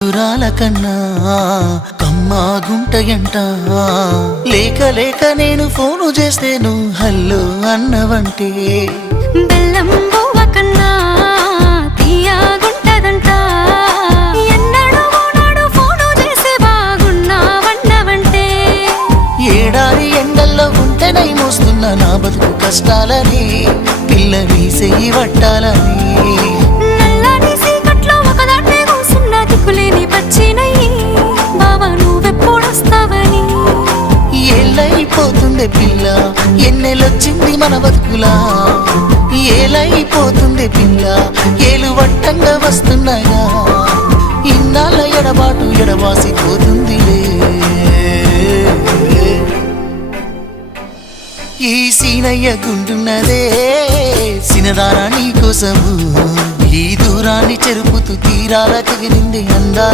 దూరాల కన్నా కమ్మా గుంటయంట లేక లేక నేను ఫోను చేస్తే నువ్వు హల్లో అన్నవంటే బెల్లం బువ్వ కన్నా తీయగుంటదంట ఎన్నడూ నాడు ఫోను చేసి బాగున్నావన్నవంటే ఏడాది ఎండల్లో ఉంటేనై మోస్తున్న నా బతుకు కష్టాలని పిల్లని సెయ్యి పట్టాలని ఏలైపోతుంది పిల్ల ఎన్నెలొచ్చింది మన బతుకులా ఏలైపోతుంది పిల్ల ఏలు వట్టంగా వస్తున్నాయా ఇన్నాళ్ళ ఎడబాటు ఎడవాసిపోతుందిలే ఈ సీనయ్య గుంటున్నదే సినదారా నీ కోసము ఈ దూరాన్ని చెరుపుతూ తీరాల తెగిరింది అందా